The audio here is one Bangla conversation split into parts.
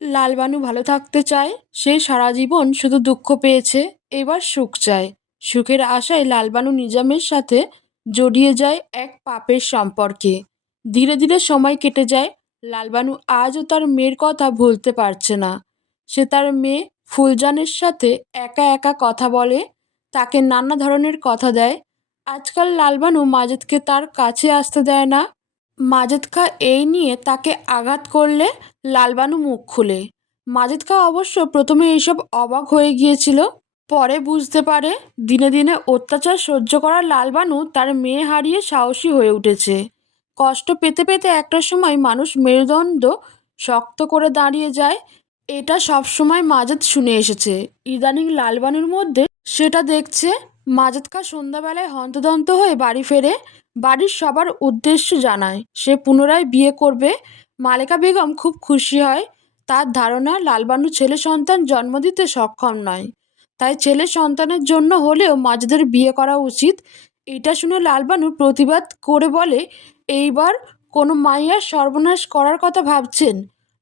লালবানু ভালো থাকতে চায়। সে সারা জীবন শুধু দুঃখ পেয়েছে, এবার সুখ চায়। সুখের আশায় লালবানু নিজামের সাথে জড়িয়ে যায় এক পাপের সম্পর্কে। ধীরে ধীরে সময় কেটে যায়। লালবানু আজও তার মেয়ের কথা ভুলতে পারছে না। সে তার মেয়ে ফুলজানের সাথে একা একা কথা বলে, তাকে নানা ধরনের কথা দেয়। আজকাল লালবানু মাজেদকে তার কাছে আসতে দেয় না। মাজেদ খাঁ এই নিয়ে তাকে আঘাত করলে লালবানু মুখ খুলে। মাজেদ খাঁ অবশ্য প্রথমে এইসব অবাক হয়ে গিয়েছিল, পরে বুঝতে পারে দিনে দিনে অত্যাচার সহ্য করা লালবানু তার মেয়ে হারিয়ে সাহসী হয়ে উঠেছে। কষ্ট পেতে পেতে একটা সময় মানুষ মেরুদণ্ড শক্ত করে দাঁড়িয়ে যায়, এটা সবসময় মাজেদ শুনে এসেছে। ইদানিং লালবানুর মধ্যে সেটা দেখছে। মাজেদ খাঁ সন্ধ্যাবেলায় হন্তদন্ত হয়ে বাড়ি ফেরে। বাড়ির সবার উদ্দেশ্য জানায় সে পুনরায় বিয়ে করবে। মালেকা বেগম খুব খুশি হয়। তার ধারণা লালবানু ছেলে সন্তান জন্ম দিতে সক্ষম নয়, তাই ছেলে সন্তানের জন্য হলেও মাজেদের বিয়ে করা উচিত। এটা শুনে লালবানু প্রতিবাদ করে বলে, এইবার কোনো মাইয়ার সর্বনাশ করার কথা ভাবছেন?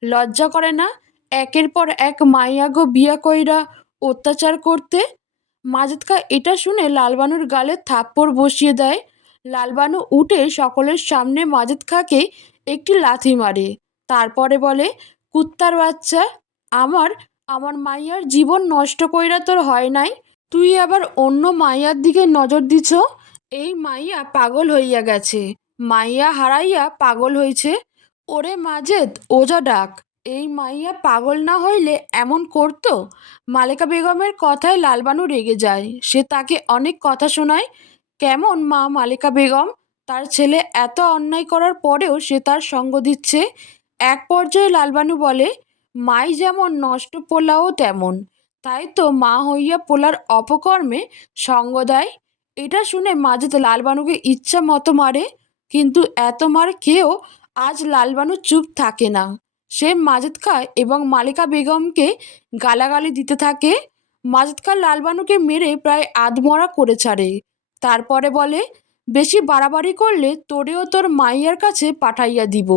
লজ্জা করে না একের পর এক মাইয়াগো বিয়া কইরা অত্যাচার করতে? মাজেদ খাঁ এটা শুনে লালবানুর গালে থাপ্পড় বসিয়ে দেয়। লালবানু উঠে সকলের সামনে মাজেদ খাঁকে একটি লাথি মারে। তারপরে বলে, কুত্তার বাচ্চা, আমার আমার মাইয়ার জীবন নষ্ট কইরা তোর হয় নাই, তুই আবার অন্য মাইয়ার দিকে নজর দিছ। এই মাইয়া পাগল হইয়া গেছে, মাইয়া হারাইয়া পাগল হইছে। ওরে মাজেদ, ওজা ডাক। এই মাইয়া পাগল না হইলে এমন করতো? মালেকা বেগমের কথায় লালবানু রেগে যায়। সে তাকে অনেক কথা শোনায়। কেমন মা মালেকা বেগম? তার ছেলে এত অন্যায় করার পরেও সে তার সঙ্গ দিচ্ছে। এক পর্যায়ে লালবানু বলে, মাই যেমন নষ্ট পোলাও তেমন, তাই তো মা হইয়া পোলার অপকর্মে সঙ্গ দেয়। এটা শুনে মাজেদ লালবানুকে ইচ্ছা মতো মারে, কিন্তু এত মার খেয়েও আজ লালবানু চুপ থাকে না। সে মাজেদ খাঁ এবং মালেকা বেগমকে গালাগালি দিতে থাকে। মাজেদ খাঁ লালবানুকে মেরে প্রায় আধমরা করে ছাড়ে। তারপরে বলে, বেশি বাড়াবাড়ি করলে তোরেও তোর মাইয়ার কাছে পাঠাইয়া দিব।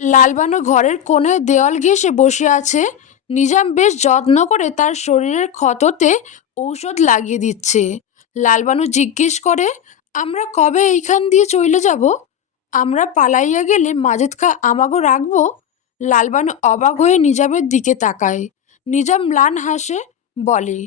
লালবানু ঘরের কোণে দেওয়াল ঘেঁষে বসে আছে। নিজাম বেশ যত্ন করে তার শরীরের ক্ষততে ঔষধ লাগিয়ে দিচ্ছে। লালবানু জিজ্ঞেস করে, আমরা কবে এইখান দিয়ে চলে যাব? আমরা পালাইয়া গেলে মাজেদ খাঁ আমাগো রাখবো? লালবানু অবাক হয়ে নিজামের দিকে তাকায়। নিজাম ম্লান হাসে, বলে,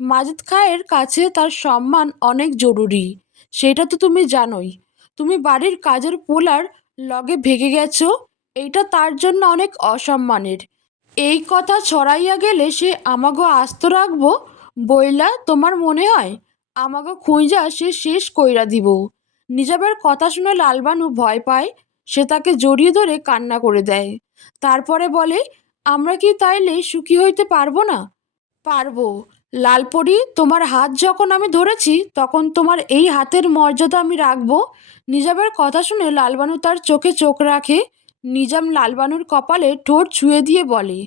মাজেদ খাঁয়ের কাছে তার সম্মান অনেক জরুরি, সেটা তো তুমি জানোই। তুমি বাড়ির কাজের পোলার লগে ভেগে গেছো, এইটা তার জন্য অনেক অসম্মানের। এই কথা ছড়াইয়া গেলে সে আমাগো আস্ত রাখবো বইলা তোমার মনে হয়? আমাগো খুঁজা সে শেষ কইরা দিব। নিজামের কথা শুনে লালবানু ভয় পায়। সে তাকে জড়িয়ে ধরে কান্না করে দেয়। তারপরে বলে, আমরা কি তাইলে সুখী হইতে পারবো না? পারবো। লালপরি, তোমার হাত যখন আমি ধরেছি তখন তোমার এই হাতের মর্যাদা আমি রাখবো। নিজামের কথা শুনে লালবানু তার চোখে চোখ রাখে। নিজাম লালবানুর কপালে ঠোঁট ছুঁয়ে দিয়ে বলে,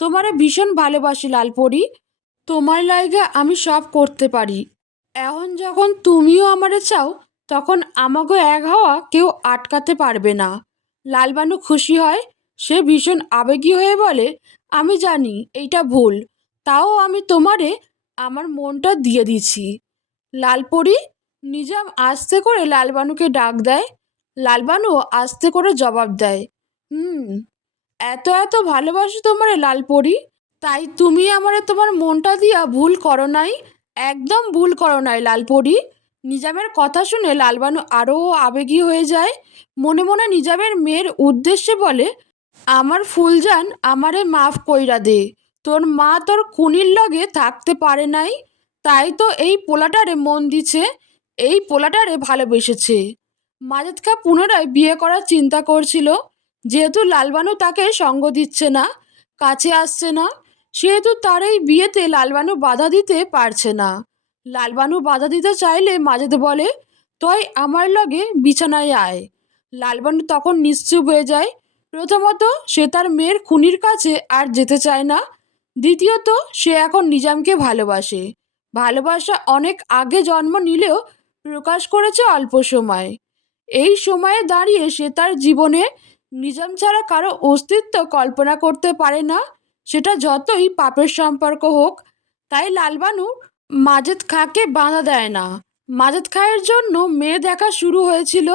তোমারে ভীষণ ভালোবাসি লালপরি, তোমার লাইগা আমি সব করতে পারি। এখন যখন তুমিও আমারে চাও, তখন আমাগো এক হওয়া কেউ আটকাতে পারবে না। লালবানু খুশি হয়। সে ভীষণ আবেগী হয়ে বলে, আমি জানি এইটা ভুল, তাও আমি তোমারে আমার মনটা দিয়ে দিছি। লালপরি। নিজাম আস্তে করে লালবানুকে ডাক দেয়। লালবানুও আস্তে করে জবাব দেয়, হুম। এত এত ভালোবাসি তোমারে লালপরি, তাই তুমি আমারে তোমার মনটা দিয়া ভুল করো নাই, একদম ভুল করো নাই লালপরি। নিজামের কথা শুনে লালবানু আরও আবেগী হয়ে যায়। মনে মনে নিজামের মেয়ের উদ্দেশ্যে বলে, আমার ফুলজান, আমারে মাফ কইরা দে। তোর মা তোর খুনির লগে থাকতে পারে নাই, তাই তো এই পোলাটারে মন দিছে, এই পোলাটারে ভালোবেসেছে। মাজেদ খাঁ পুনরায় বিয়ে করার চিন্তা করছিল। যেহেতু লালবানু তাকে সঙ্গ দিচ্ছে না, কাছে আসছে না, সেহেতু তার এই বিয়েতে লালবানু বাধা দিতে পারছে না। লালবানু বাধা দিতে চাইলে মাজেদ বলে, তুই আমার লগে বিছানায় আয়। লালবানু তখন নিশ্চুপ হয়ে যায়। প্রথমত, সে তার মেয়ের খুনির কাছে আর যেতে চায় না। দ্বিতীয়ত, সে এখন নিজামকে ভালোবাসে। ভালোবাসা অনেক আগে জন্ম নিলেও প্রকাশ করেছে অল্প সময়। এই সময়ে দাঁড়িয়ে সে তার জীবনে নিজাম ছাড়া কারো অস্তিত্ব কল্পনা করতে পারে না। সেটা যতই পাপের সম্পর্ক হোক। তাই লালবানু মাজেদ খাঁকে বাধা দেয় না। মাজেদ খাঁয়ের জন্য মেয়ে দেখা শুরু হয়েছিল।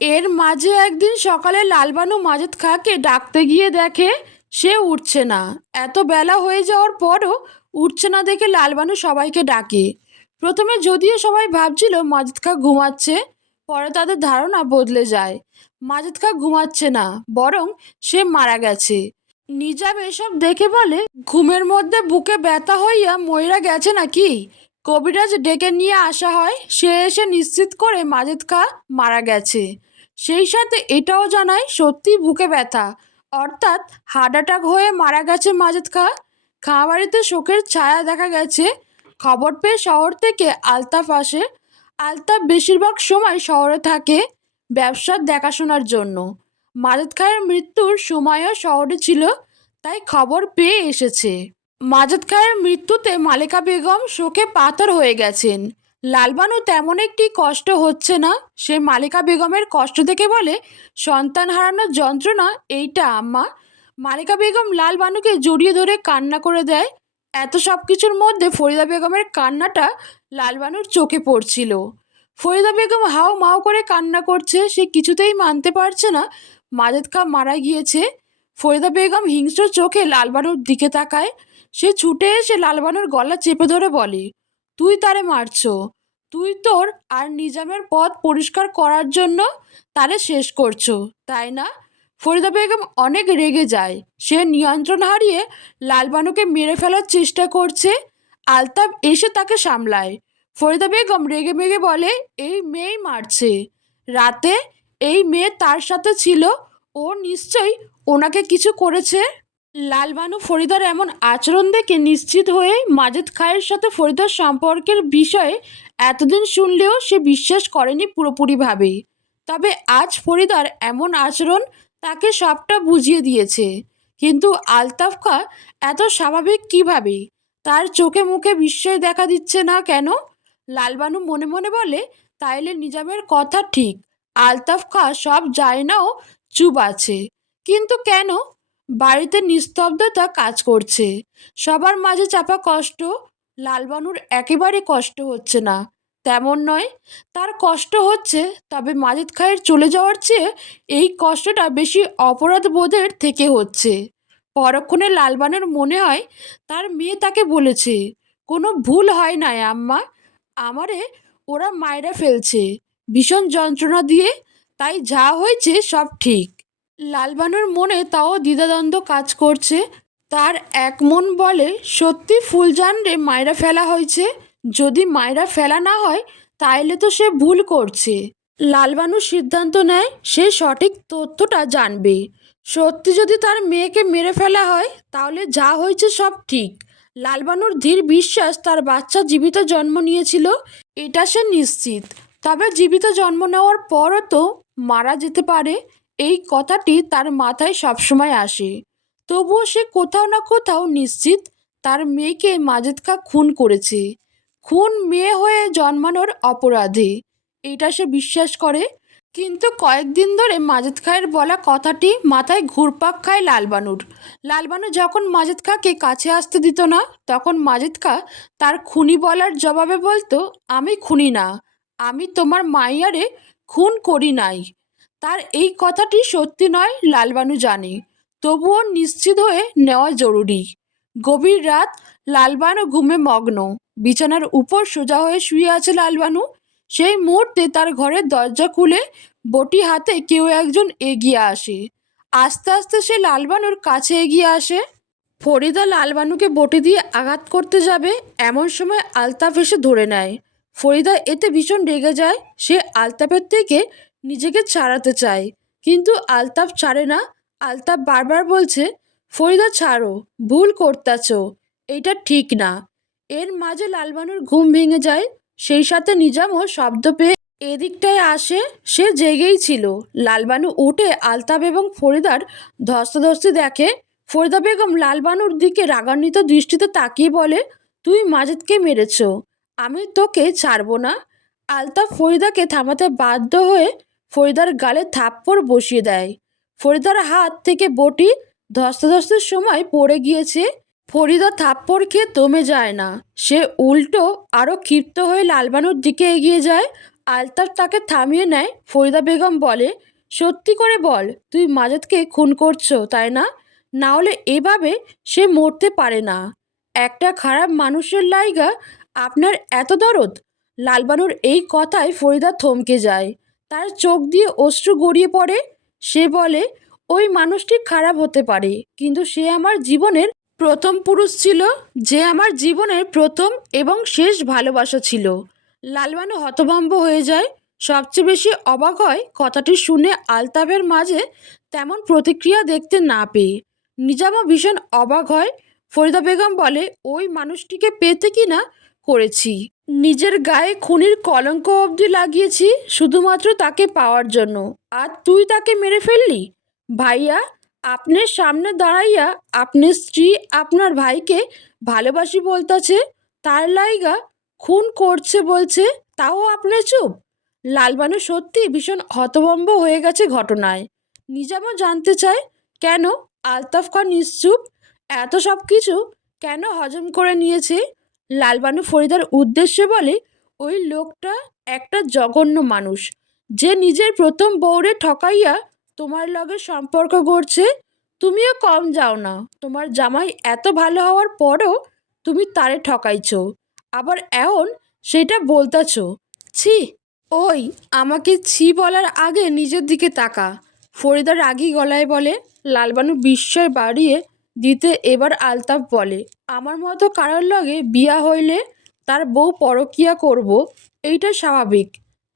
এর মাঝে একদিন সকালে লালবানু মাজেদ খাঁকে ডাকতে গিয়ে দেখে সে উঠছে না। এত বেলা হয়ে যাওয়ার পরও উঠছে না দেখে লালবানু সবাইকে ডাকে। প্রথমে যদিও সবাই ভাবছিল মাজেদ খাঁ ঘুমাচ্ছে, পরে তাদের ধারণা বদলে যায়। মাজেদ খাঁ ঘুমাচ্ছে না, বরং সে মারা গেছে। নিজাম এসব দেখে বলে, ঘুমের মধ্যে বুকে ব্যথা হইয়া মইরা গেছে নাকি? কবিরাজ ডেকে নিয়ে আসা হয়। সে এসে নিশ্চিত করে মাজেদ খাঁ মারা গেছে। সেই সাথে এটাও জানায় সত্যি বুকে ব্যথা, অর্থাৎ হার্ট অ্যাটাক হয়ে মারা গেছে মাজেদ খাঁ। খাঁ বাড়িতে শোকের ছায়া দেখা গেছে। খবর পেয়ে শহর থেকে আলতাফ আসে। আলতাফ বেশিরভাগ সময় শহরে থাকে ব্যবসার দেখাশোনার জন্য। মাজেদ খাঁয়ের মৃত্যুর সময়ও শহরে ছিল, তাই খবর পেয়ে এসেছে। মাজেদ খাঁয়ের মৃত্যুতে মালেকা বেগম শোকে পাথর হয়ে গেছেন। লালবানু তেমন একটি কষ্ট হচ্ছে না। সে মালেকা বেগমের কষ্ট দেখে বলে, সন্তান হারানোর যন্ত্রণা এইটা আম্মা। মালেকা বেগম লালবানুকে জড়িয়ে ধরে কান্না করে দেয়। এত সব কিছুর মধ্যে ফরিদা বেগমের কান্নাটা লালবানুর চোখে পড়ছিল। ফরিদা বেগম হাও মাও করে কান্না করছে। সে কিছুতেই মানতে পারছে না মাজেদ খাঁ মারা গিয়েছে। ফরিদা বেগম হিংস্র চোখে লালবানুর দিকে তাকায়। সে ছুটে এসে লালবানুর গলা চেপে ধরে বলে, তুই তারে মারছ? তুই তোর আর নিজামের পথ পরিষ্কার করার জন্য তারে শেষ করছো, তাই না? ফরিদা বেগম অনেক রেগে যায়। সে নিয়ন্ত্রণ হারিয়ে লালবানুকে মেরে ফেলার চেষ্টা করছে। আলতাফ এসে তাকে সামলায়। ফরিদা বেগম রেগে মেগে বলে, এই মেয়েই মারছে। রাতে এই মেয়ে তার সাথে ছিল, ও নিশ্চয়ই ওনাকে কিছু করেছে। লালবানু ফরিদার এমন আচরণ দেখে নিশ্চিত হয়ে মাজেদ খাঁয়ের সাথে ফরিদার সম্পর্কের বিষয়ে এতদিন শুনলেও সে বিশ্বাস করেনি পুরোপুরিভাবে। তবে আজ ফরিদার এমন আচরণ তাকে সবটা বুঝিয়ে দিয়েছে। কিন্তু আলতাফ খাঁ এত স্বাভাবিক কিভাবে? তার চোখে মুখে বিস্ময় দেখা দিচ্ছে না কেন? লালবানু মনে মনে বলে, তাইলে নিজামের কথা ঠিক, আলতাফ খাঁ সব যায় নাও চুপ আছে। কিন্তু কেন? বাড়িতে নিস্তব্ধতা কাজ করছে। সবার মাঝে চাপা কষ্ট। লালবানুর একেবারে কষ্ট হচ্ছে না তেমন নয়, তার কষ্ট হচ্ছে। তবে মাজেদ খাঁয়ের চলে যাওয়ার চেয়ে এই কষ্টটা বেশি অপরাধ বোধের থেকে হচ্ছে। পরক্ষণে লালবানুর মনে হয় তার মেয়ে তাকে বলেছে, কোনো ভুল হয় না আম্মা, আমারে ওরা মায়েরা ফেলছে ভীষণ যন্ত্রণা দিয়ে, তাই যা হয়েছে সব ঠিক। লালবানুর মনে তাও দ্বিধাদ্বন্দ্ব কাজ করছে। তার এক মন বলে, সত্যি ফুলজানরে মায়েরা ফেলা হয়েছে। যদি মায়েরা ফেলা না হয় তাইলে তো সে ভুল করছে। লালবানু সিদ্ধান্ত নেয় সে সঠিক তথ্যটা জানবে। সত্যি যদি তার মেয়েকে মেরে ফেলা হয় তাহলে যা হয়েছে সব ঠিক। লালবানুর দৃঢ় বিশ্বাস তার বাচ্চা জীবিত জন্ম নিয়েছিল, এটা সে নিশ্চিত। তবে জীবিত জন্ম নেওয়ার পরও তো মারা যেতে পারে, এই কথাটি তার মাথায় সবসময় আসে। তবুও সে কোথাও না কোথাও নিশ্চিত তার মেয়েকে মাজেদ খাঁ খুন করেছে। খুন মেয়ে হয়ে জন্মানোর অপরাধে, এটা সে বিশ্বাস করে। কিন্তু কয়েকদিন ধরে মাজেদ খাঁয়ের বলা কথাটি মাথায় ঘুরপাক খায় লালবানুর। লালবানু যখন মাজেদ খাঁকে কাছে আসতে দিত না, তখন মাজেদ খাঁ তার খুনি বলার জবাবে বলতো, আমি খুনি না, আমি তোমার মাইয়ারে খুন করি নাই। তার এই কথাটি সত্যি নয় লালবানু জানে, তবুও নিশ্চিত হয়ে নেওয়া জরুরি। গভীর রাত, লালবানু ঘুমে মগ্ন। বিছানার উপর সোজা হয়ে শুয়ে আছে লালবানু। সেই মুহূর্তে তার ঘরের দরজা খুলে বটি হাতে কেউ একজন এগিয়ে আসে। আস্তে আস্তে সে লালবানুর কাছে এগিয়ে আসে। ফরিদা লালবানুকে বটি দিয়ে আঘাত করতে যাবে, এমন সময় আলতাফ এসে ধরে নেয়। ফরিদা এতে ভীষণ রেগে যায়। সে আলতাফের থেকে নিজেকে ছাড়াতে চায়, কিন্তু আলতাফ ছাড়ে না। আলতাফ বারবার বলছে, ফরিদা ছাড়ো, ভুল করতেছ, এইটা ঠিক না। এর মাঝে লালবানুর ঘুম ভেঙে যায়। সেই সাথে নিজামও শব্দ পেয়ে এদিকটায় আসে। সে জেগেই ছিল। লালবানু উঠে আলতাফ এবং ফরিদার ধস্তাধস্তি দেখে। ফরিদা বেগম লালবানুর দিকে রাগান্বিত দৃষ্টিতে তাকিয়ে বলে, তুই মাজেদকে মেরেছ, আমি তোকে ছাড়ব না। আলতাফ ফরিদাকে থামাতে বাধ্য হয়ে ফরিদার গালে থাপ্পড় বসিয়ে দেয়। ফরিদার হাত থেকে বটি ধস্তাধস্তির সময় পড়ে গিয়েছে। ফরিদা থাপ্পড় খেয়ে দমে যায় না, সে উল্টো আরও ক্ষিপ্ত হয়ে লালবানুর দিকে এগিয়ে যায়। আলতাফ তাকে থামিয়ে নেয়। ফরিদা বেগম বলে, সত্যি করে বল, তুই মাজেদকে খুন করছো তাই না? না হলে এভাবে সে মরতে পারে না। একটা খারাপ মানুষের লাইগা আপনার এত দরদ? লালবানুর এই কথায় ফরিদা থমকে যায়, তার চোখ দিয়ে অশ্রু গড়িয়ে পড়ে। সে বলে, ওই মানুষটি খারাপ হতে পারে, কিন্তু সে আমার জীবনের প্রথম পুরুষ ছিল, যে আমার জীবনের প্রথম এবং শেষ ভালোবাসা ছিল। লালবানু হতভম্ব হয়ে যায়। সবচেয়ে বেশি অবাক হয় কথাটি শুনে আলতাফের মাঝে তেমন প্রতিক্রিয়া দেখতে না পেয়ে। নিজামও ভীষণ অবাক হয়। ফরিদা বেগম বলে, ওই মানুষটিকে পেতে কি না করেছি, নিজের গায়ে খুনির কলঙ্ক অবধি লাগিয়েছি শুধুমাত্র তাকে পাওয়ার জন্য, আর তুই তাকে মেরে ফেললি? ভাইয়া, আপনার সামনে দাঁড়াইয়া আপনার স্ত্রী আপনার ভাইকে ভালোবাসি বলতেছে, তার লাইগা খুন করছে বলছে, তাও আপনি চুপ? লালবানু সত্যি ভীষণ হতভম্ব হয়ে গেছে ঘটনায়। নিজামও জানতে চায়, কেন আলতাফ খান নিশ্চুপ, এত সব কিছু কেন হজম করে নিয়েছে? লালবানু ফরিদার উদ্দেশ্যে বলে, ওই লোকটা একটা জঘন্য মানুষ, যে নিজের প্রথম বউরে ঠকাইয়া তোমার লগে সম্পর্ক গড়ছে। তুমিও কম যাও না, তোমার জামাই এত ভালো হওয়ার পরও তুমি তারে ঠকাইছো, আবার এখন সেটা বলতেছ। ছি! ওই, আমাকে ছি বলার আগে নিজের দিকে তাকা। ফরিদা রাগী গলায় বলে। লালবানু বিস্ময় বাড়িয়ে দিতে এবার আলতাফ বলে, আমার মতো কারোর লগে বিয়া হইলে তার বউ পরকিয়া করব, এইটা স্বাভাবিক,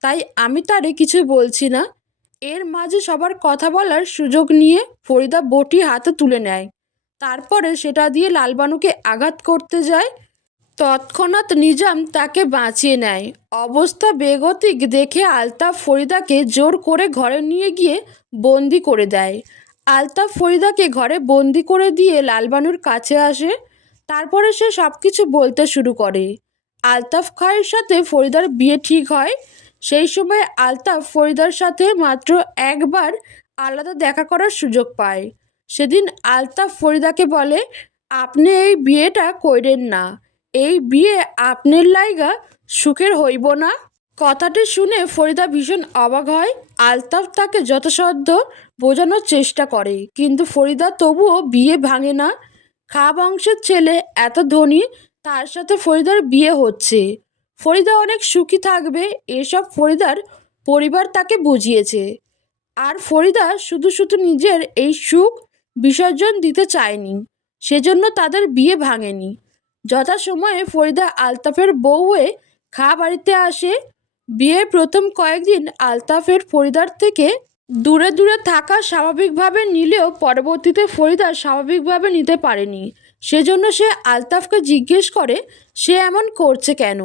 তাই আমি তারে কিছু বলছি না। এর মাঝে সবার কথা বলার সুযোগ নিয়ে ফরিদা বটি হাতে তুলে নেয়, তারপরে সেটা দিয়ে লালবানুকে আঘাত করতে যায়। তৎক্ষণাৎ নিজাম তাকে বাঁচিয়ে নেয়। অবস্থা বেগতিক দেখে আলতাফ ফরিদাকে জোর করে ঘরে নিয়ে গিয়ে বন্দি করে দেয়। আলতাফ ফরিদাকে ঘরে বন্দি করে দিয়ে লালবানুর কাছে আসে। তারপরে সে সব কিছু বলতে শুরু করে। আলতাফ খাঁয়ের সাথে ফরিদার বিয়ে ঠিক হয়। সেই সময় আলতাফ ফরিদার সাথে মাত্র একবার আলাদা দেখা করার সুযোগ পায়। সেদিন আলতাফ ফরিদাকে বলে, আপনি এই বিয়েটা কইরেন না, এই বিয়ে আপনার লাইগা সুখের হইব না। কথাটি শুনে ফরিদা ভীষণ অবাক হয়। আলতাফ তাকে যথাসাধ্য বোঝানোর চেষ্টা করে, কিন্তু ফরিদা তবুও বিয়ে ভাঙে না। খা বংশের ছেলে এত ধনী, তার সাথে ফরিদার বিয়ে হচ্ছে, ফরিদা অনেক সুখী থাকবে, এসব ফরিদার পরিবার তাকে বুঝিয়েছে। আর ফরিদা শুধু শুধু নিজের এই সুখ বিসর্জন দিতে চায়নি, সেজন্য তাদের বিয়ে ভাঙেনি। যথাসময়ে ফরিদা আলতাফের বউ হয়ে খা বাড়িতে আসে। বিয়ের প্রথম কয়েকদিন আলতাফের ফরিদার থেকে দূরে দূরে থাকা স্বাভাবিকভাবে নিলেও পরবর্তীতে ফরিদা স্বাভাবিকভাবে নিতে পারেনি। সেজন্য সে আলতাফকে জিজ্ঞেস করে, সে এমন করছে কেন?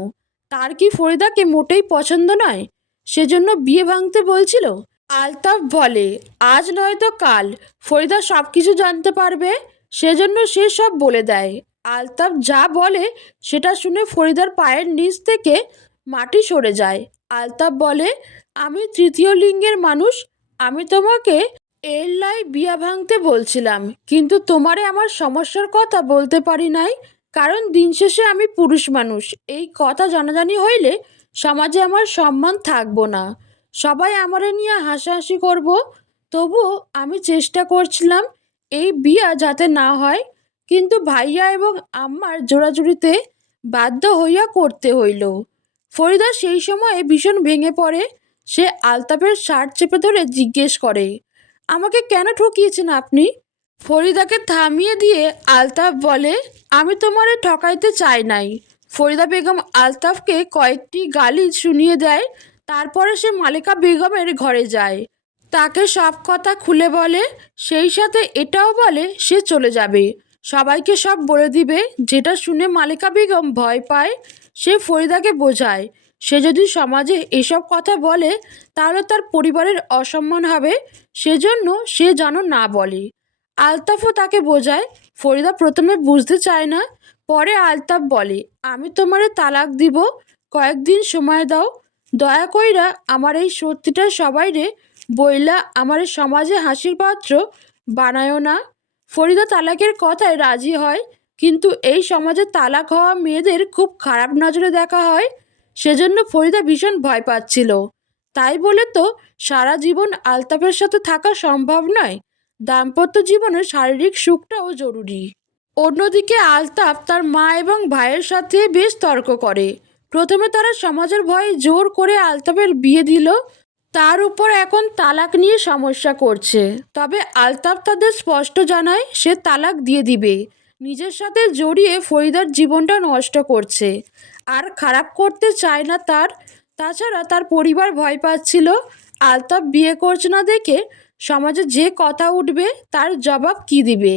তার কি ফরিদাকে মোটেই পছন্দ নয়, সেজন্য বিয়ে ভাঙতে বলছিল? আলতাফ বলে, আজ নয়তো কাল ফরিদা সব কিছু জানতে পারবে, সেজন্য সে সব বলে দেয়। আলতাফ যা বলে সেটা শুনে ফরিদার পায়ের নিচ থেকে মাটি সরে যায়। আলতাফ বলে, আমি তৃতীয় লিঙ্গের মানুষ, আমি তোমাকে এর লাই বিয়া ভাঙতে বলছিলাম, কিন্তু তোমারে আমার সমস্যার কথা বলতে পারি নাই, কারণ দিন শেষে আমি পুরুষ মানুষ। এই কথা জানাজানি হইলে সমাজে আমার সম্মান থাকবো না, সবাই আমারে নিয়ে হাসাহাসি করব। তবুও আমি চেষ্টা করছিলাম এই বিয়া যাতে না হয়, কিন্তু ভাইয়া এবং আম্মার জোরাজুরিতে বাধ্য হইয়া করতে হইল। ফরিদা সেই সময়ে ভীষণ ভেঙে পড়ে। সে আলতাফের শার্ট চেপে ধরে জিজ্ঞেস করে, আমাকে কেন ঠকিয়েছেন আপনি? ফরিদাকে থামিয়ে দিয়ে আলতাফ বলে, আমি তোমারে ঠকাইতে চাই নাই। ফরিদা বেগম আলতাফকে কয়েকটি গালি শুনিয়ে দেয়। তারপরে সে মালিকা বেগমের ঘরে যায়, তাকে সব কথা খুলে বলে, সেই সাথে এটাও বলে সে চলে যাবে, সবাইকে সব বলে দিবে। যেটা শুনে মালিকা বেগম ভয় পায়। সে ফরিদাকে বোঝায়, সে যদি সমাজে এসব কথা বলে তাহলে তার পরিবারের অসম্মান হবে, সেজন্য সে যেন না বলে। আলতাফও তাকে বোঝায়। ফরিদা প্রথমে বুঝতে চায় না, পরে আলতাফ বলে, আমি তোমারে তালাক দিব, কয়েকদিন সময় দাও, দয়া কইরা আমার এই সত্যিটা সবাইরে বইলা আমার সমাজে হাসির পাত্র বানায়ও না। ফরিদা তালাকের কথায় রাজি হয়, কিন্তু এই সমাজে তালাক হওয়া মেয়েদের খুব খারাপ নজরে দেখা হয়। সেজন্য ফরিদা ভীষণ ভয় পাচ্ছিল। তাই বলে তো সারা জীবন আলতাফের সাথে থাকা সম্ভব নয়। দাম্পত্য জীবনে শারীরিক সুখটাও জরুরি। অন্যদিকে আলতাফ তার মা এবং ভাইয়ের সাথে বেশ তর্ক করে। প্রথমে তারা সমাজের ভয়ে জোর করে আলতাফের বিয়ে দিল, তার উপর এখন তালাক নিয়ে সমস্যা করছে। তবে আলতাফ তাদের স্পষ্ট জানায় সে তালাক দিয়ে দিবে। নিজের সাথে জড়িয়ে ফরিদার জীবনটা নষ্ট করছে, আর খারাপ করতে চায় না তার। তাছাড়া তার পরিবার ভয় পাচ্ছিল আলতাফ বিয়ে করছে না দেখে সমাজে যে কথা উঠবে তার জবাব কি দিবে।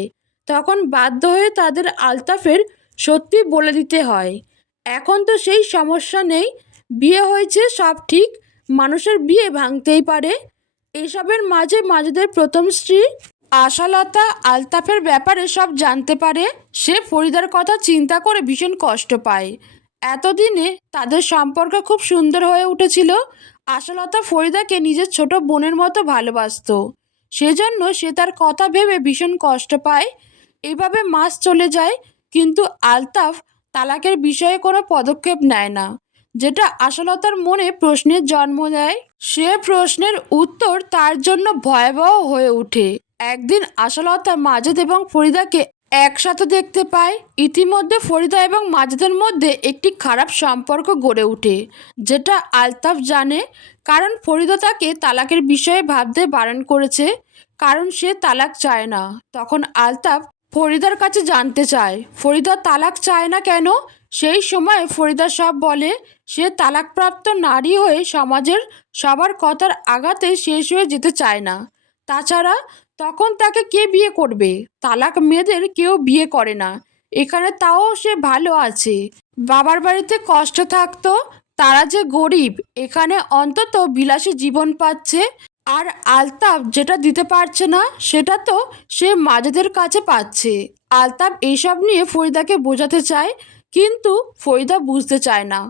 তখন বাধ্য হয়ে তাদের আলতাফের সত্যি বলে দিতে হয়। এখন তো সেই সমস্যা নেই, বিয়ে হয়েছে সব ঠিক, মানুষের বিয়ে ভাঙতেই পারে। এসবের মাঝে মাজেদের প্রথম স্ত্রী আশালতা আলতাফের ব্যাপারে সব জানতে পারে। সে ফরিদার কথা চিন্তা করে ভীষণ কষ্ট পায়। এতদিনে তাদের সম্পর্ক খুব সুন্দর হয়ে উঠেছিল। আশালতা ফরিদাকে নিজের ছোট বোনের মতো ভালোবাসতো। সেজন্য সে তার কথা ভেবে ভীষণ কষ্ট পায়। এভাবে মাস চলে যায়, কিন্তু আলতাফ তালাকের বিষয়ে কোনো পদক্ষেপ নেয় না, যেটা আশালতার মনে প্রশ্নের জন্ম দেয়। সে প্রশ্নের উত্তর তার জন্য ভয়াবহ হয়ে ওঠে। একদিন আশালতা মাজেদ এবং ফরিদাকে একসাথে দেখতে পায়। ইতিমধ্যে ফরিদা এবং মাজেদের মধ্যে একটি খারাপ সম্পর্ক গড়ে ওঠে, যেটা আলতাফ জানে। কারণ ফরিদা তাকে তালাকের বিষয়ে ভাবতে বারণ করেছে, কারণ সে তালাক চায় না। তখন আলতাফ ফরিদার কাছে জানতে চায় ফরিদা তালাক চায় না কেন। সেই সময় ফরিদা সব বলে। সে তালাকপ্রাপ্ত নারী হয়ে সমাজের সবার কথার আঘাতে শেষ হয়ে যেতে চায় না। তাছাড়া তখন তাকে কে বিয়ে করবে? তালাক মেয়েদের কেউ বিয়ে করে না। এখানে তাও সে ভালো আছে, বাবার বাড়িতে কষ্ট থাকতো, তারা যে গরিব, এখানে অন্তত বিলাসী জীবন পাচ্ছে। আর আলতাফ যেটা দিতে পারছে না সেটা তো সে মাজেদের কাছে পাচ্ছে। আলতাফ এইসব নিয়ে ফরিদাকে বোঝাতে চায়, কিন্তু ফরিদা বুঝতে চায় না।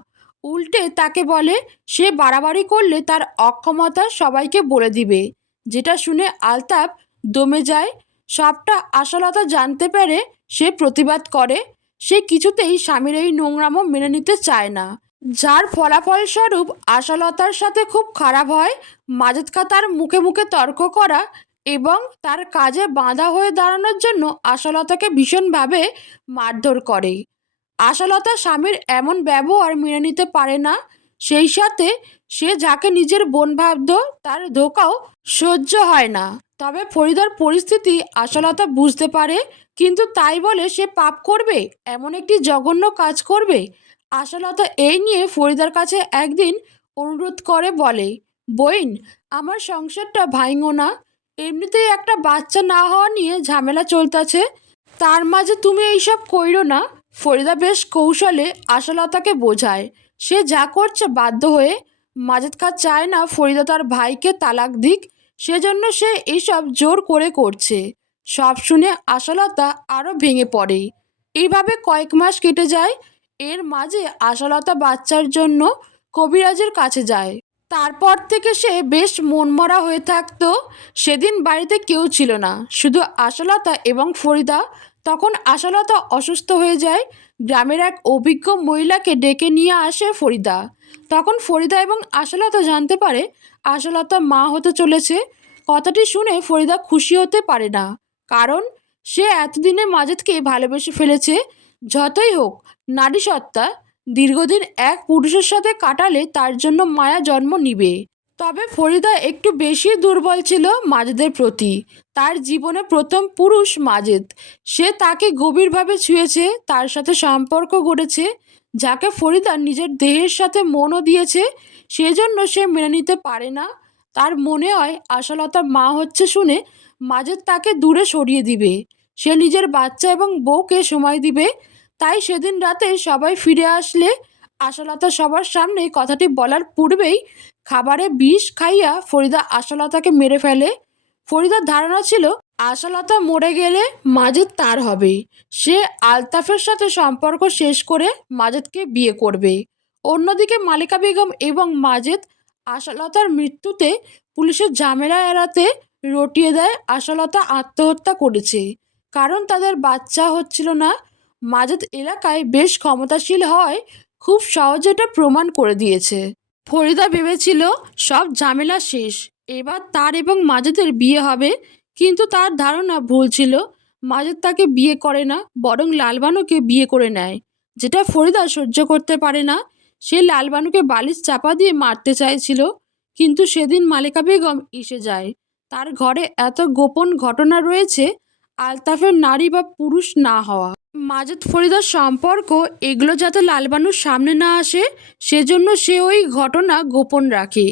উল্টে তাকে বলে সে বাড়াবাড়ি করলে তার অক্ষমতা সবাইকে বলে দিবে। যেটা শুনে আলতাফ দমে যায়। সবটা আশালতা জানতে পেরে সে প্রতিবাদ করে। সে কিছুতেই স্বামীর এই নোংরামো মেনে নিতে চায় না, যার ফলাফলস্বরূপ আশালতার সাথে খুব খারাপ হয়। মাজেদকা তার মুখে মুখে তর্ক করা এবং তার কাজে বাধা হয়ে দাঁড়ানোর জন্য আশালতাকে ভীষণভাবে মারধর করে। আশালতা স্বামীর এমন ব্যবহার মেনে নিতে পারে না। সেই সাথে সে যাকে নিজের বোন ভাবত তার ধোঁকাও সহ্য হয় না। তবে ফরিদার পরিস্থিতি আশালতা বুঝতে পারে, কিন্তু তাই বলে সে পাপ করবে, এমন একটি জঘন্য কাজ করবে? আশালতা এই নিয়ে ফরিদার কাছে একদিন অনুরোধ করে বলে, বইন, আমার সংসারটা ভাঙো না। এমনিতেই একটা বাচ্চা না হওয়া নিয়ে ঝামেলা চলতেছে, তার মাঝে তুমি এইসব কইরো না। ফরিদা বেশ কৌশলে আশালতাকে বোঝায়। সে যা করছে বাধ্য হয়ে। মাজেদ খান চায় না ফরিদা তার ভাইকে তালাক দিক, সেজন্য সে এইসব জোর করে করছে। সব শুনে আশালতা আরও ভেঙে পড়ে। এইভাবে কয়েক মাস কেটে যায়। এর মাঝে আশালতা বাচ্চার জন্য কবিরাজের কাছে যায়। তারপর থেকে সে বেশ মনমরা হয়ে থাকতো। সেদিন বাড়িতে কেউ ছিল না, শুধু আশালতা এবং ফরিদা। তখন আশালতা অসুস্থ হয়ে যায়। গ্রামের এক অভিজ্ঞ মহিলাকে ডেকে নিয়ে আসে ফরিদা। তখন ফরিদা এবং আশালতা জানতে পারে আশালতা মা হতে চলেছে। কথাটি শুনে ফরিদা খুশি হতে পারে না, কারণ সে এতদিনে মাজেদকে ভালোবেসে ফেলেছে। যতই হোক, নারী সত্তা দীর্ঘদিন এক পুরুষের সাথে কাটালে তার জন্য মায়া জন্ম নিবে। তবে ফরিদা একটু বেশি দুর্বল ছিল মাজেদের প্রতি। তার জীবনে প্রথম পুরুষ মাজেদ। সে তাকে গভীরভাবে ছুঁয়েছে, তার সাথে সম্পর্ক গড়েছে, যাকে ফরিদা নিজের দেহের সাথে মনও দিয়েছে। সেজন্য সে মেনে নিতে পারে না। তার মনে হয় আশালতা মা হচ্ছে শুনে মাজেদ তাকে দূরে সরিয়ে দিবে। সে নিজের বাচ্চা এবং বউকে সময় দিবে। তাই সেদিন রাতে সবাই ফিরে আসলে আশালতা সবার সামনে কথাটি বলার পূর্বেই খাবারে বিষ খাইয়া ফরিদা আশালতাকে মেরে ফেলে। ফরিদার ধারণা ছিল আশালতা মরে গেলে মাজেদ তার হবে। সে আলতাফের সাথে সম্পর্ক শেষ করে মাজেদকে বিয়ে করবে। অন্যদিকে মালিকা বেগম এবং মাজেদ আশালতার মৃত্যুতে পুলিশের ঝামেলা এড়াতে রটিয়ে দেয় আশালতা আত্মহত্যা করেছে। কারণ তাদের বাচ্চা হচ্ছিল না। মাজেদ এলাকায় বেশ ক্ষমতাশীল হয় খুব সহজে এটা প্রমাণ করে দিয়েছে। ফরিদা ভেবেছিল সব ঝামেলা শেষ, এবার তার এবং মাজেদের বিয়ে হবে। কিন্তু তার ধারণা ভুল ছিল। মাজেদ তাকে বিয়ে করে না, বরং লালবানুকে বিয়ে করে নেয়, যেটা ফরিদা সহ্য করতে পারে না। সে লালবানুকে বালিশ চাপা দিয়ে মারতে চাইছিল, কিন্তু সেদিন মালেকা বেগম এসে যায়। তার ঘরে এত গোপন ঘটনা রয়েছে, আলতাফের নারী বা পুরুষ না হওয়া, মাজেদ ফরিদার সম্পর্ক, এগুলো যাতে লালবানুর সামনে না আসে সেজন্য সে ওই ঘটনা গোপন রাখে।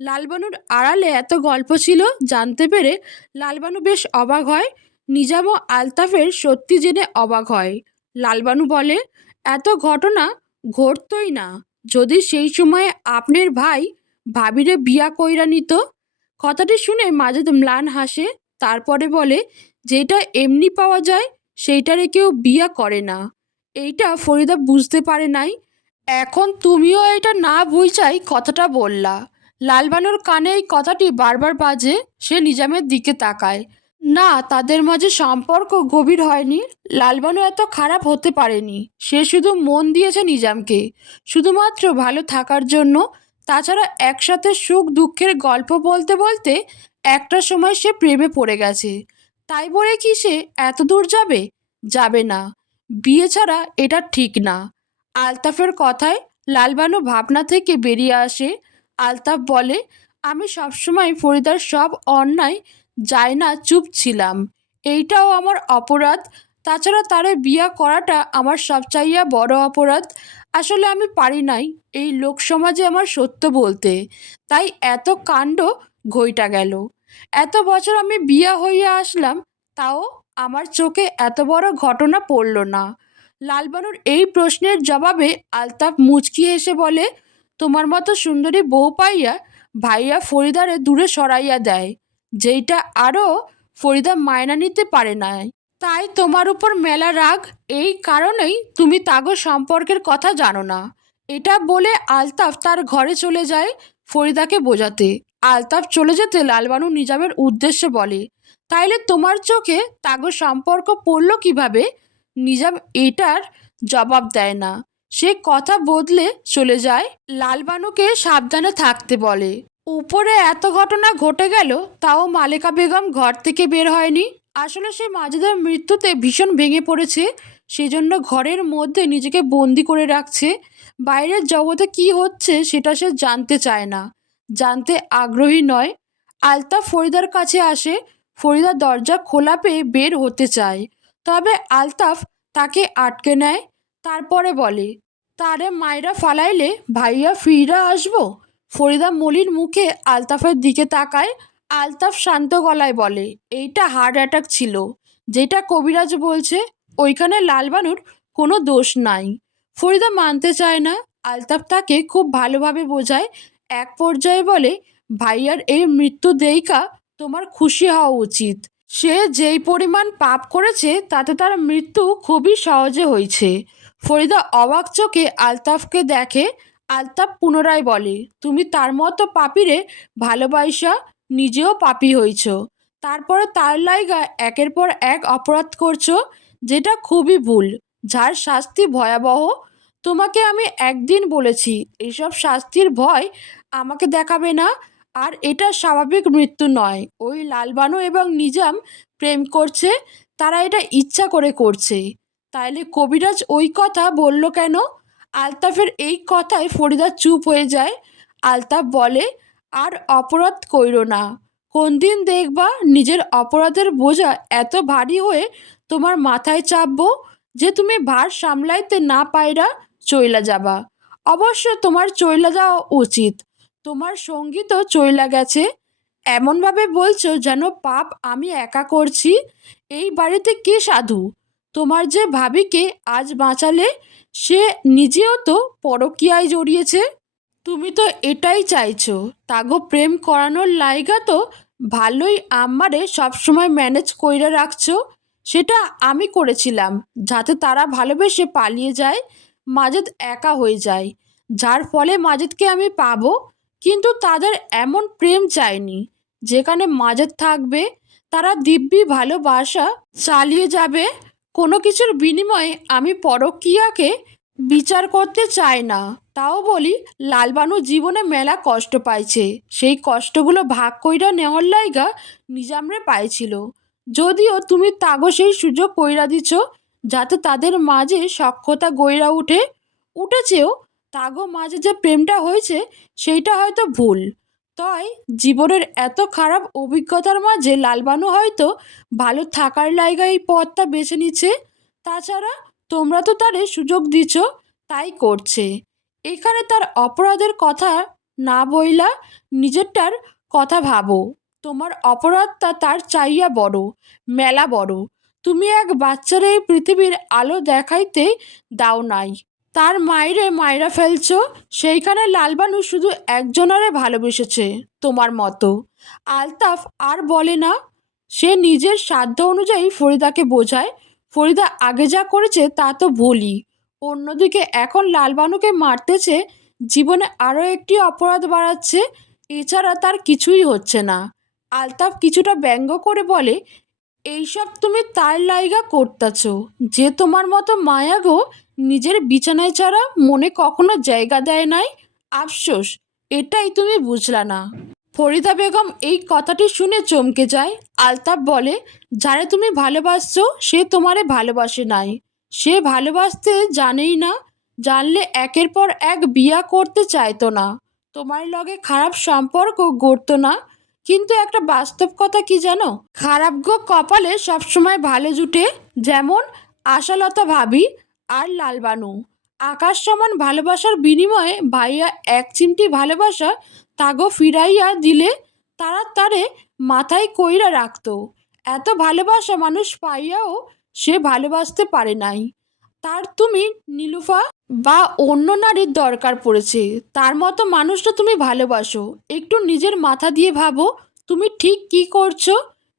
লালবানুর আড়ালে এত গল্প ছিল জানতে পেরে লালবানু বেশ অবাক হয়। নিজামও আলতাফের সত্যি জেনে অবাক হয়। লালবানু বলে, এত ঘটনা ঘটতই না যদি সেই সময়ে আপনার ভাই ভাবিরে বিয়া কইরা নিত। কথাটি শুনে মাজেদ ম্লান হাসে, তারপরে বলে, যেটা এমনি পাওয়া যায় সেইটারে কেউ বিয়া করে না। এইটা ফরিদা বুঝতে পারে নাই। এখন তুমিও এটা না বুঝাই কথাটা বললা। লালবানুর কানে এই কথাটি বারবার বাজে। সে নিজামের দিকে তাকায়। না, তাদের মাঝে সম্পর্ক গভীর হয়নি। লালবানু এত খারাপ হতে পারেনি। সে শুধু মন দিয়েছে নিজামকে, শুধুমাত্র ভালো থাকার জন্য। তাছাড়া একসাথে সুখ দুঃখের গল্প বলতে বলতে একটা সময় সে প্রেমে পড়ে গেছে। তাই বলে কি সে এত দূর যাবে? যাবে না। বিয়ে ছাড়া এটা ঠিক না। আলতাফের কথায় লালবানু ভাবনা থেকে বেরিয়ে আসে। আলতাফ বলে, আমি সবসময় ফরিদার সব অন্যায় যায় না চুপ ছিলাম। এইটাও আমার অপরাধ। তাছাড়া তারে বিয়া করাটা আমার সবচাইয়া বড় অপরাধ। আসলে আমি পারি নাই এই লোক সমাজে আমার সত্য বলতে, তাই এত কাণ্ড ঘইটা গেল। এত বছর আমি বিয়া হইয়া আসলাম, তাও আমার চোখে এত বড় ঘটনা পড়ল না। লালবানুর এই প্রশ্নের জবাবে আলতাফ মুচকি হেসে বলে, তোমার মতো সুন্দরী বউ পাইয়া ভাইয়া ফরিদারে দূরে সরাইয়া দেয়, যেইটা আরও ফরিদা মায়না নিতে পারে নাই। তাই তোমার উপর মেলা রাগ। এই কারণেই তুমি তাগো সম্পর্কের কথা জানো না। এটা বলে আলতাফ তার ঘরে চলে যায় ফরিদাকে বোঝাতে। আলতাফ চলে যেতে লালবানু নিজামের উদ্দেশ্যে বলে, তাইলে তোমার চোখে তাগো সম্পর্ক পড়ল কিভাবে? নিজাম এটার জবাব দেয় না। সে কথা বদলে চলে যায়। লালবানুকে সাবধানে থাকতে বলে। উপরে এত ঘটনা ঘটে গেল, তাও মালেকা বেগম ঘর থেকে বের হয়নি। আসলে সে মাজেদের মৃত্যুতে ভীষণ ভেঙে পড়েছে, সেজন্য ঘরের মধ্যে নিজেকে বন্দি করে রাখছে। বাইরের জগতে কি হচ্ছে সেটা সে জানতে চায় না, জানতে আগ্রহী নয়। আলতাফ ফরিদার কাছে আসে। ফরিদা দরজা খোলা পেয়ে বের হতে চায়, তবে আলতাফ তাকে আটকে নেয়। তারপরে বলে, তারে মায়েরা ফালাইলে ভাইয়া ফিরা আসবো? ফরিদা মলিন মুখে আলতাফের দিকে তাকায়। আলতাফ শান্ত গলায় বলে, এইটা হার্ট অ্যাটাক ছিল, যেটা কবিরাজ বলছে। ওইখানে লালবানুর কোনো দোষ নাই। ফরিদা মানতে চায় না। আলতাফ তাকে খুব ভালোভাবে বোঝায়। এক পর্যায়ে বলে, ভাইয়ার এই মৃত্যু দেইকা তোমার খুশি হওয়া উচিত। সে যেই পরিমাণ পাপ করেছে তাতে তার মৃত্যু খুবই সহজে হয়েছে। ফরিদা অবাক চোখে আলতাফকে দেখে। আলতাফ পুনরায় বলে, তুমি তার মতো পাপীরে ভালোবাসা নিজেও পাপী হইছ, তারপরে তার লাইগা একের পর এক অপরাধ করছো, যেটা খুবই ভুল, যার শাস্তি ভয়াবহ। তোমাকে আমি একদিন বলেছি এইসব শাস্তির ভয় আমাকে দেখাবে না। আর এটা স্বাভাবিক মৃত্যু নয়। ওই লালবানু এবং নিজাম প্রেম করছে, তারা এটা ইচ্ছা করে করছে। তাইলে কবিরাজ ওই কথা বলল কেন? আলতাফের এই কথায় ফরিদা চুপ হয়ে যায়। আলতাফ বলে, আর অপরাধ কইরো না। কোন দিন দেখবা নিজের অপরাধের বোঝা এত ভারী হয়ে তোমার মাথায় চাপবো যে তুমি ভার সামলাইতে না পাইরা চইলা যাবা। অবশ্য তোমার চইলা যাওয়া উচিত। তোমার সঙ্গী তো চইলা গেছে। এমনভাবে বলছো যেন পাপ আমি একা করছি। এই বাড়িতে কে সাধু? তোমার যে ভাবিকে আজ বাঁচালে, সে নিজেও তো পরকীয়ায় জড়িয়েছে। তুমি তো এটাই চাইছো। তাগো প্রেম করানোর লাইগা তো ভালোই আম্মারে সবসময় ম্যানেজ কইরা রাখছো। সেটা আমি করেছিলাম যাতে তারা ভালোবেসে পালিয়ে যায়, মাজেদ একা হয়ে যায়, যার ফলে মাজেদকে আমি পাবো। কিন্তু তাদের এমন প্রেম চাইনি যেখানে মাজেদ থাকবে। তারা দিব্যি ভালোবাসা চালিয়ে যাবে। কোনো কিছুর বিনিময়ে আমি পরকীয়াকে বিচার করতে চাই না। তাও বলি, লালবানু জীবনে মেলা কষ্ট পাইছে, সেই কষ্টগুলো ভাগ কইরা নেওয়ার লাইগা নিজামরে পাইছিল। যদিও তুমি তাগো সেই সুযোগ কইরা দিছ যাতে তাদের মাঝে সখ্যতা গইরা উঠেছেও, তাগো মাঝে যে প্রেমটা হয়েছে সেইটা হয়তো ভুল। তাই জীবনের এত খারাপ অভিজ্ঞতার মাঝে লালবানু হয়তো ভালো থাকার লাইগা এই পথটা বেছে নিচ্ছে। তাছাড়া তোমরা তো তারে সুযোগ দিছ, তাই করছে। এখানে তার অপরাধের কথা না বইলা নিজেরটার কথা ভাবো। তোমার অপরাধটা তার চাইয়া বড়, মেলা বড়। তুমি এক বাচ্চার এই পৃথিবীর আলো দেখাইতে দাও নাই, তার মাইরে মাইরা ফেলছো। সেইখানে লালবানু শুধু একজনারে ভালোবেসেছে, তোমার মতো। আলতাফ আর বলে না, সে নিজের সাধ্য অনুযায়ী ফরিদাকে বোঝায়। ফরিদা আগে যা করেছে তা তো ভুলই, অন্যদিকে এখন লালবানুকে মারতেছে, জীবনে আরও একটি অপরাধ বাড়াচ্ছে। এছাড়া তার কিছুই হচ্ছে না। আলতাফ কিছুটা ব্যঙ্গ করে বলে, এইসব তুমি তার লাইগা করতাছ, যে তোমার মতো মায়াগো নিজের বিছানায় ছাড়া মনে কখনো জায়গা দেয় নাই। আফসোস, এটাই তুমি বুঝলা না। ফরিদা বেগম এই কথাটি শুনে চমকে যায়। আলতাফ বলে, যারে তুমি ভালোবাসছো সে তোমারে ভালোবাসে নাই, সে ভালোবাসতে জানেই না। জানলে একের পর এক বিয়া করতে চাইতো না, তোমার লগে খারাপ সম্পর্ক গড়তো না। কিন্তু একটা বাস্তব কথা কি জানো, খারাপ গো কপালে সবসময় ভালো জুটে। যেমন আশালতা ভাবি আর লালবানু। আকাশ সমান ভালোবাসার বিনিময়ে ভাইয়া এক চিমটি ভালোবাসা তাগো ফিরাইয়া দিলে তারা তারে মাথায় কইরা রাখতো। এত ভালোবাসা মানুষ পাইয়াও সে ভালোবাসতে পারে নাই। তার তুমি নীলুফা বা অন্য নারীর দরকার পড়েছে, তার মতো মানুষটা তুমি ভালোবাসো। একটু নিজের মাথা দিয়ে ভাবো, তুমি ঠিক কি করছো,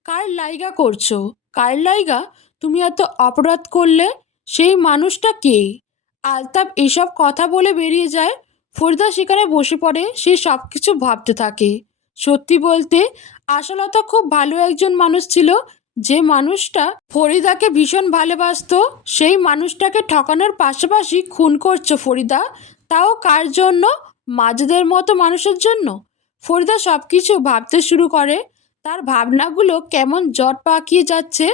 কার লাইগা করছো, কার লাইগা তুমি এত অপরাধ করলে, সেই মানুষটা কে? আলতাফ এসব কথা বলে বেরিয়ে যায়। ফরিদা সেখানে বসে পড়ে, সে সব কিছু ভাবতে থাকে। সত্যি বলতে আশালতা খুব ভালো একজন মানুষ ছিল। যে মানুষটা ফরিদাকে ভীষণ ভালোবাসতো, সেই মানুষটাকে ঠকানোর পাশাপাশি খুন করছো ফরিদা, তাও কার জন্য? মাজেদের মতো মানুষের জন্য। ফরিদা সব কিছু ভাবতে শুরু করে, তার ভাবনাগুলো কেমন জট পাকিয়ে যাচ্ছে।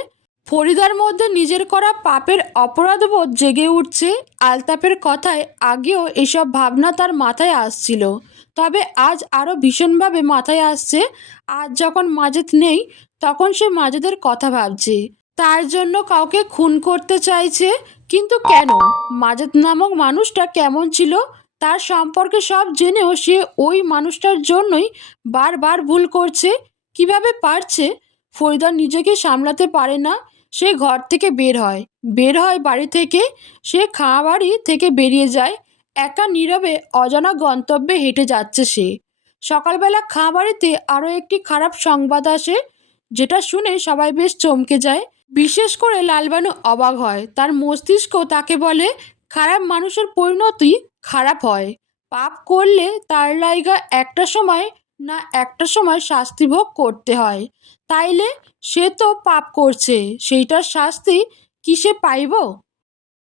ফরিদার মধ্যে নিজের করা পাপের অপরাধবোধ জেগে উঠছে। আলতাফের কথায় আগেও এসব ভাবনা তার মাথায় আসছিল, তবে আজ আরও ভীষণভাবে মাথায় আসছে। আজ যখন মাজেদ নেই, তখন সে মাজেদের কথা ভাবছে, তার জন্য কাউকে খুন করতে চাইছে। কিন্তু কেন? মাজেদ নামক মানুষটা কেমন ছিল, তার সম্পর্কে সব জেনেও সে ওই মানুষটার জন্যই বারবার ভুল করছে। কিভাবে পারছে? ফরিদা নিজেকে সামলাতে পারে না। সে ঘর থেকে বের হয় বাড়ি থেকে। সে খাঁ বাড়ি থেকে বেরিয়ে যায়, একা নীরবে অজানা গন্তব্যে হেঁটে যাচ্ছে সে। সকালবেলা খাঁ বাড়িতে আরও একটি খারাপ সংবাদ আসে, যেটা শুনে সবাই বেশ চমকে যায়। বিশেষ করে লালবানু অবাক হয়। তার মস্তিষ্ক তাকে বলে, খারাপ মানুষের পরিণতি খারাপ হয়। পাপ করলে তার লাইগা একটা সময় না একটা সময় শাস্তি ভোগ করতে হয়। তাইলে সে তো পাপ করছে, সেইটার শাস্তি কি সে পাইব?